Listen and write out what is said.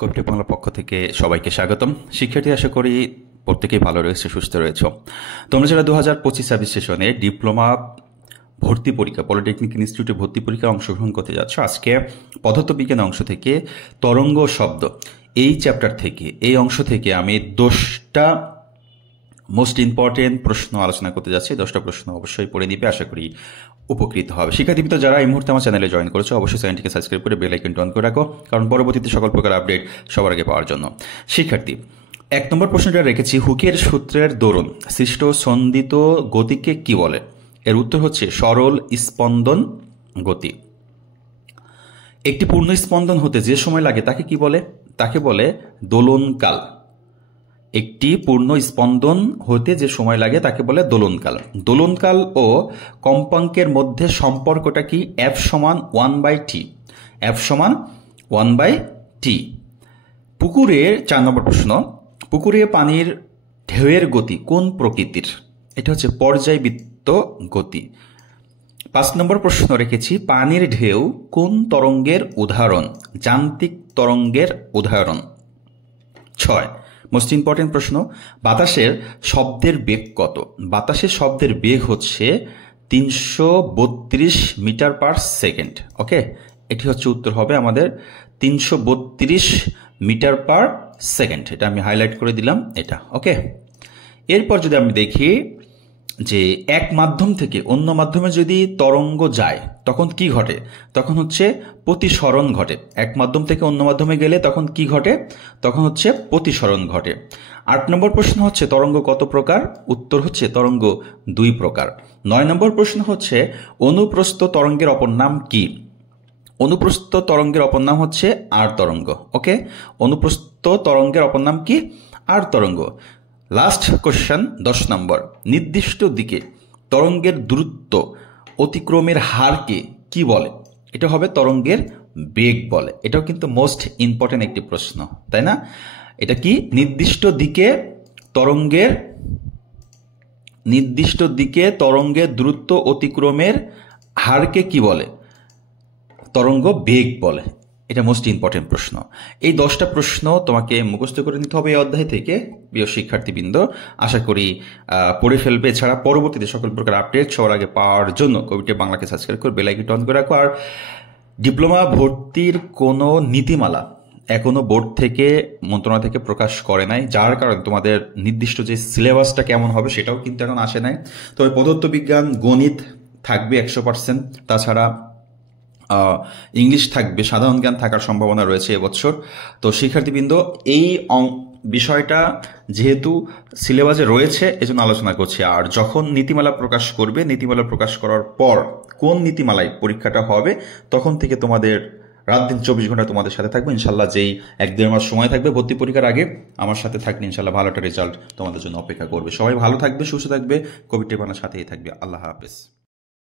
কবিটি বাংলার পক্ষ থেকে সবাইকে স্বাগতম। শিক্ষার্থী, আশা করি প্রত্যেকেই ভালো রয়েছে, সুস্থ রয়েছে। তোমরা যারা 2025-26 সেশনে ডিপ্লোমা ভর্তি পরীক্ষা পলিটেকনিক ইনস্টিটিউটে ভর্তি পরীক্ষায় অংশগ্রহণ করতে যাচ্ছ, আজকে পদার্থবিজ্ঞান অংশ থেকে তরঙ্গ শব্দ এই চ্যাপ্টার থেকে, এই অংশ থেকে আমি 10টা মোস্ট ইম্পর্টেন্ট প্রশ্ন আলোচনা করতে যাচ্ছি। 10টা প্রশ্ন অবশ্যই পড়ে নিবে, আশা করি উপকৃত হবে। শিক্ষার্থী যারা এই মুহূর্তে আমার চ্যানেলে জয়েন করেছো, অবশ্যই চ্যানেলটিকে সাবস্ক্রাইব করে বেল আইকনটি অন করে রাখো, কারণ পরবর্তীতে সকল প্রকার আপডেট সবার আগে পাওয়ার জন্য। শিক্ষার্থী, 1 নম্বর প্রশ্নটা রেখেছি, হুকের সূত্রের দরুন সৃষ্ট সন্দিত গতিকে কি বলে? এর উত্তর হচ্ছে সরল স্পন্দন গতি। একটি পূর্ণ স্পন্দন হতে যে সময় লাগে তাকে কি বলে? তাকে বলে দোলনকাল। একটি পূর্ণ স্পন্দন হতে যে সময় লাগে তাকে বলে দোলনকাল। দোলনকাল ও কম্পাঙ্কের মধ্যে সম্পর্কটা কি? F সমান 1/t। F সমান 1/t। পুকুরের 4 নম্বর প্রশ্ন, পুকুরে পানির ঢেউয়ের গতি কোন প্রকৃতির? এটা হচ্ছে পর্যায়বৃত্ত গতি। 5 নম্বর প্রশ্ন রেখেছি, পানির ঢেউ কোন তরঙ্গের উদাহরণ? যান্ত্রিক তরঙ্গের উদাহরণ। 6 মোস্ট ইম্পর্টেন্ট প্রশ্ন, বাতাসের শব্দের বেগ কত? বাতাসের শব্দের বেগ হচ্ছে 332 মিটার পার সেকেন্ড। ওকে, এটি হচ্ছে উত্তর হবে আমাদের 332 মিটার পার সেকেন্ড। এটা আমি হাইলাইট করে দিলাম এটা। ওকে, এরপর যদি আমি দেখি যে এক মাধ্যম থেকে অন্য মাধ্যমে যদি তরঙ্গ যায় তখন কি ঘটে? তখন হচ্ছে প্রতিসরণ ঘটে। এক মাধ্যম থেকে অন্য মাধ্যমে গেলে তখন কি ঘটে? তখন হচ্ছে প্রতিসরণ ঘটে। 8 নম্বর প্রশ্ন হচ্ছে তরঙ্গ কত প্রকার? উত্তর হচ্ছে তরঙ্গ 2 প্রকার। 9 নম্বর প্রশ্ন হচ্ছে অনুপ্রস্থ তরঙ্গের অপর নাম কি? অনুপ্রস্থ তরঙ্গের অপর নাম হচ্ছে আর তরঙ্গ। ওকে, অনুপ্রস্থ তরঙ্গের অপর নাম কি? আর তরঙ্গ। লাস্ট কোশ্চেন 10 নম্বর, নির্দিষ্ট দিকে তরঙ্গের দূরত্ব অতিক্রমের হারকে কি বলে? এটা হবে তরঙ্গের বেগ বলে। এটাও কিন্তু মোস্ট ইম্পর্টেন্ট একটি প্রশ্ন, তাই না? এটা কি? নির্দিষ্ট দিকে তরঙ্গের দূরত্ব অতিক্রমের হারকে কি বলে? তরঙ্গ বেগ বলে। এটা মোস্ট ইম্পর্টেন্ট প্রশ্ন। এই 10টা প্রশ্ন তোমাকে মুখস্থ করে নিতে হবে এই অধ্যায় থেকে, প্রিয় শিক্ষার্থীবৃন্দ। আশা করি পড়ে ফেলবে। এছাড়া পরবর্তীতে সকল প্রকার আপডেট সবার আগে পাওয়ার জন্য কবিটি বাংলাকে সাবস্ক্রাইব করে বেল আইকনটি অন করে রাখো। আর ডিপ্লোমা ভর্তির কোনো নীতিমালা এখনো বোর্ড থেকে, মন্ত্রণালয় থেকে প্রকাশ করে নাই, যার কারণে তোমাদের নির্দিষ্ট যে সিলেবাসটা কেমন হবে সেটাও কিন্তু এখন আসে নাই। তবে পদার্থবিজ্ঞান, গণিত থাকবে 100%। তাছাড়া ইংলিশ থাকবে, সাধারণ জ্ঞান থাকার সম্ভাবনা রয়েছে এবছর। তো শিক্ষার্থীবৃন্দ, এই বিষয়টা যেহেতু সিলেবাসে রয়েছে এজন্য আলোচনা করছি। আর যখন নীতিমালা প্রকাশ করবে, নীতিমালা প্রকাশ করার পর কোন নীতিমালায় পরীক্ষাটা হবে তখন থেকে তোমাদের রাত দিন 24 ঘন্টা তোমাদের সাথে থাকবে ইনশাল্লাহ। যেই 1-1.5 মাস সময় থাকবে ভর্তি পরীক্ষার আগে, আমার সাথে থাকলে ইনশাল্লাহ ভালো একটা রেজাল্ট তোমাদের জন্য অপেক্ষা করবে। সবাই ভালো থাকবে, সুস্থ থাকবে, কবিটি বাংলার সাথেই থাকবে। আল্লাহ হাফেজ।